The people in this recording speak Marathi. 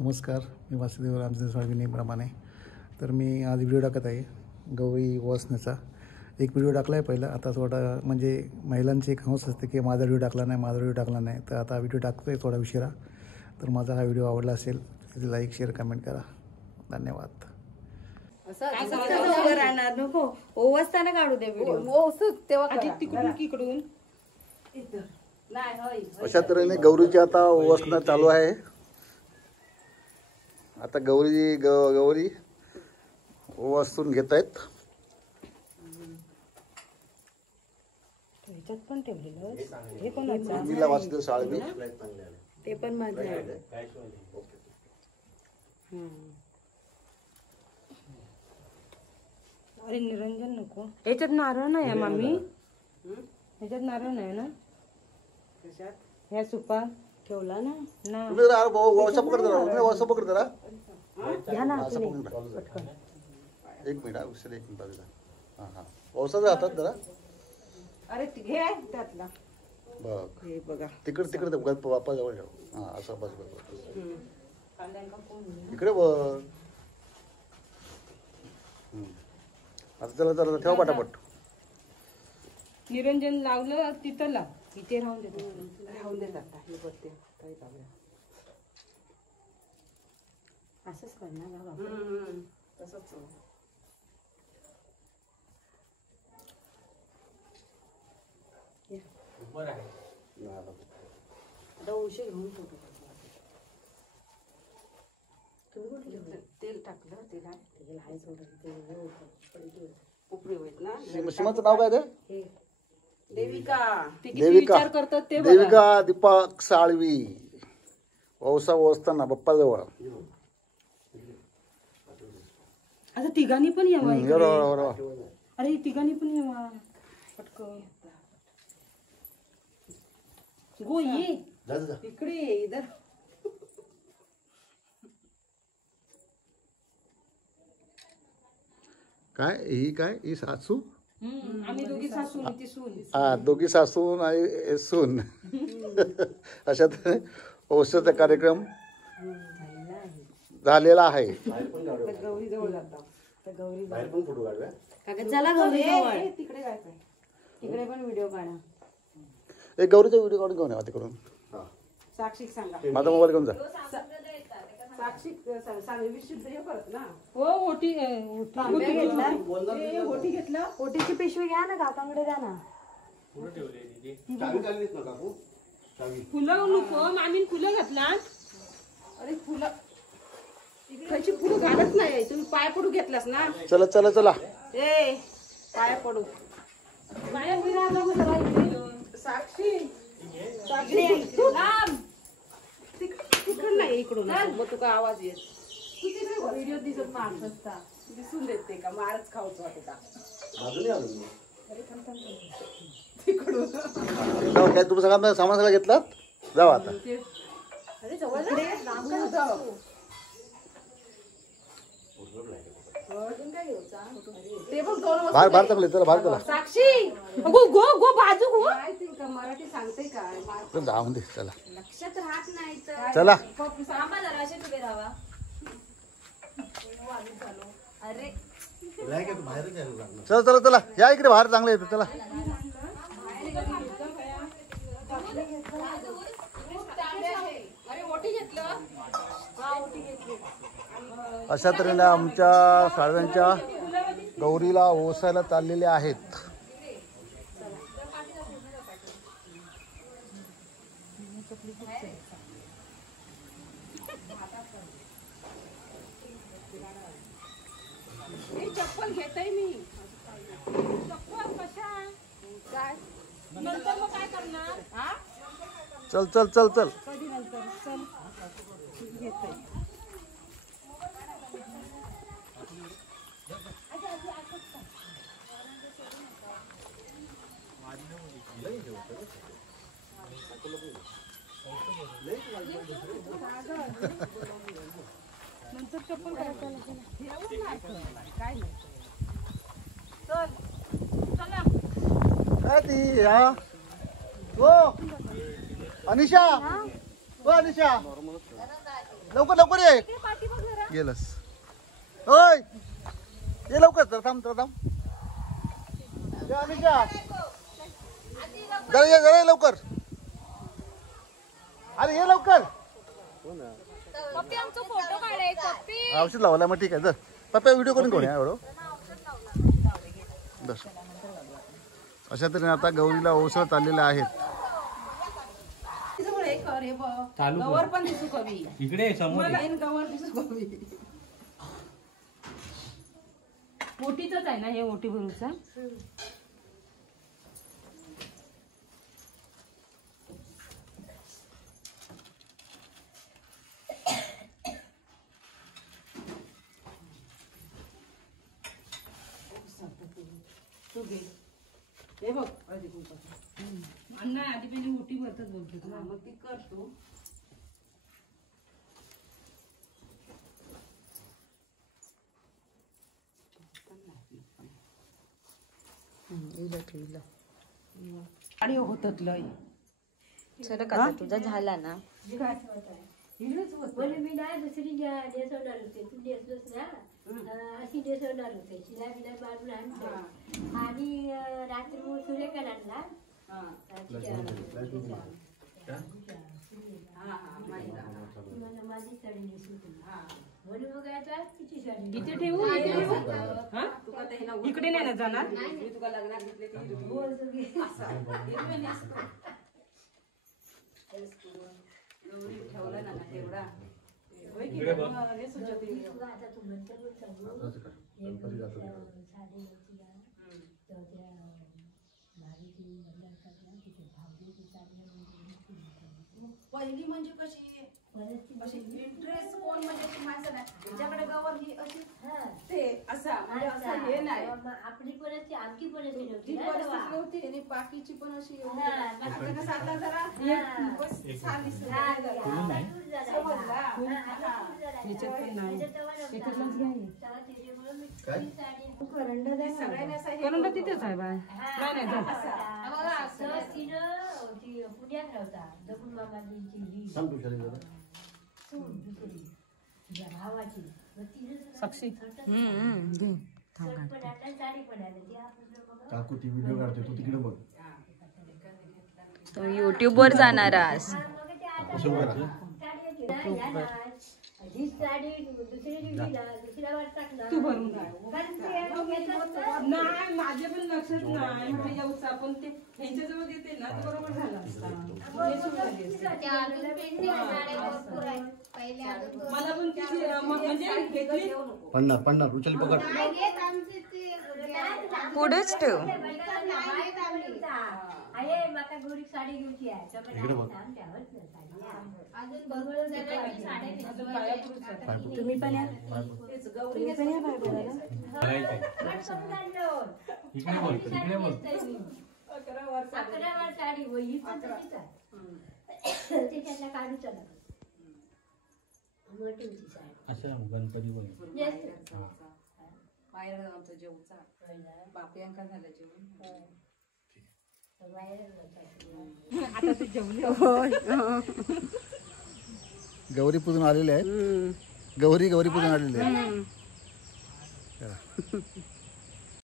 नमस्कार, मी वासुदेव रामचंद्र स्वामी नेहमीप्रमाणे. तर मी आज व्हिडिओ टाकत आहे गौरी वसण्याचा. एक व्हिडिओ टाकला आहे पहिला. आता थोडा म्हणजे महिलांची एक हौस असते की माझा व्हिडिओ टाकला नाही, तर आता व्हिडिओ टाकतो आहे थोडा उशिरा. तर माझा हा व्हिडिओ आवडला असेल तर लाईक शेअर कमेंट करा. धन्यवाद. नको ओवसताना काढू दे व्हिडिओ तेव्हा तिकडून अशा तऱ्हेने गौरीची आता वसणं चालू आहे. आता गौरी वसून घेत आहेत. पण ठेवलेलं हे कोणाचं तिला वाचलं साळवी ते पण माझं आहे. अरे निरंजन नको. याच्यात नारळ नाही आहे मामी. याच्यात नारळ नाही ना. ह्या सुपा ठेवला ना. पकड जरा घ्या ना एक मिनिट उशीर एक मिनिट. हा पावसाचा हातात जरा. अरे घे त्यातला बघ हे बघा तिकडे बापा जवळ ठेव. हा असं बस इकडे बघ. आता चला ठेव पटापट. निरंजन लावलं तिथं लाव. इथे राहून देत आता हे बघते काही लावलं असंच करणार तसंच. आता उशीर घेऊन तेल टाकलं तेल आहे उपरी होत ना. सीमाचं नाव काय ते? देविका दीपक साळवी. वौसा वसताना बाप्पा जवळ. आता तिघांनी पण यावा. अरे तिघांनी पण यावा पटकन. गो ये इकडे इधर. काय ही सासू. आम्ही दोघी सासू ती सून. हा दोघी सासून आणि सून. अशा तऱ्हे वौसाचा कार्यक्रम झालेला आहे. गौरी जवळ जातात. चला गौरी तिकडे जायचंय. तिकडे पण व्हिडिओ काढा. एक गौरीचा व्हिडिओ काढून घेऊन या तिकडून. साक्षी सांगा. माझा मोबाईल घेऊन जा. साक्षी परत ना. हो ओटी घेतला. ओटीची पिशवी घ्या ना काकांकडे द्या ना. फुलं नको मामीन फुलं घातला. अरे फुलं खायची फुलं घालत नाही. तुम्ही पाय पडू घेतलास ना. चला ए पाय पडू. साक्षी तिकडून नाही इकडून. मग तुका आवाज येत. तू तिकडे व्हिडिओ दिसत मारत असता. दिसून देते का मारच खाऊच वाटता. तिकडून काय तुम्ही सगळं सामान सगळं घेतलात. जाऊ आता. अरे जवळ बाहेर चांगले चला बाहेर चला. साक्षी गो बाजू गो. मराठी सांगते काय जाऊन दे. चला लक्षात राहत नाही तर चला. अरे चला या इकडे बाहेर चांगलं येतं. चला अशा तऱ्हेने आमच्या साळव्यांच्या गौरीला ओसायला चाललेले आहेत. चप्पल घेतय मी. चप्पल कशा काय नंतर मग काय करणार. चल कधी नंतर चल घेतय. नंतर चप्पल काय नाही. चल चला. काय ती हा ओ अनिशा ओ अनिशा लवकर लवकर ये. गेलस. ओय ये लवकर. तर थांब तर थांब. जरा ये लवकर. अरे ये लवकर. पप्पी आमचा फोटो काढे पप्पी. औषध लावला मग ठीक आहे. जर पप्पा व्हिडिओ करून कोण एवढं बस. अशा तऱ्हेने आता गौरीला ओसळत आलेल्या आहेत. गवर पण दिसू कमी इकडे समोर गवर दिसू कमी. मोठीच आहे ना हे मोठी भरूचा. तू घे हे बघ अण्णा आधी पहिले मोठी भरतात बोलतो ना मग ती करतो. आणि होतात लय. सर का तुझा झाला ना. बोले मी ना दुसरी नेसवणार होते तू नेसलोस ना अशी नेसवणार होते शिला बिला मारून आणते आणि रात्री मग सूर्यकांतला माझी साडी नेसून म्हणून मग आता किती साडी इथे ठेवू इकडे नाही ना जाणार. मी तुला लग्नात घेतले ठेवलं ना तेवढा आता तू नंतर पहिली म्हणजे कशी अशी इंटरेस्ट कोण म्हणजे अशी माणसं नाही त्याच्याकडे गवर ही अशी ते असा म्हणजे असं हे नाही. आपली परिस्थिती आमची परिस्थिती ती परिस्थिती नव्हती आणि बाकीची पण अशी आता कसं आता जरा छान दिसत करंडा तिथेच आहे बाय. नाही पुण्यात राहता दगड मामाजींची भावाची साक्षी साडी पण आली काकू ती व्हिडिओ काढते तू तिकडे बघ. तू युट्यूब वर जाणार आहेस. ही साडी दुसऱ्या वर टाकणार तू भरून नाही माझे पण लक्षात नाही म्हटलं येऊचा पण ते ह्यांच्याजवळ देते ना ते बरोबर झालं असतं. मला पण किती म्हणजे घेतली पन्नास उचल पकड. पुढेच ठेव. आहे माका गोरी साडी घेऊची आहे तुम्ही पण या. अकरा साडी होई त्याच्यातला काढूचा मोठी होती साडी. अशा गणपती बाहेर आमचं जेवचा बापयांका झालं जेवण. आता तू जेवली गौरी पूजून आलेले आहेत. गौरी पूजून आलेले आहेत.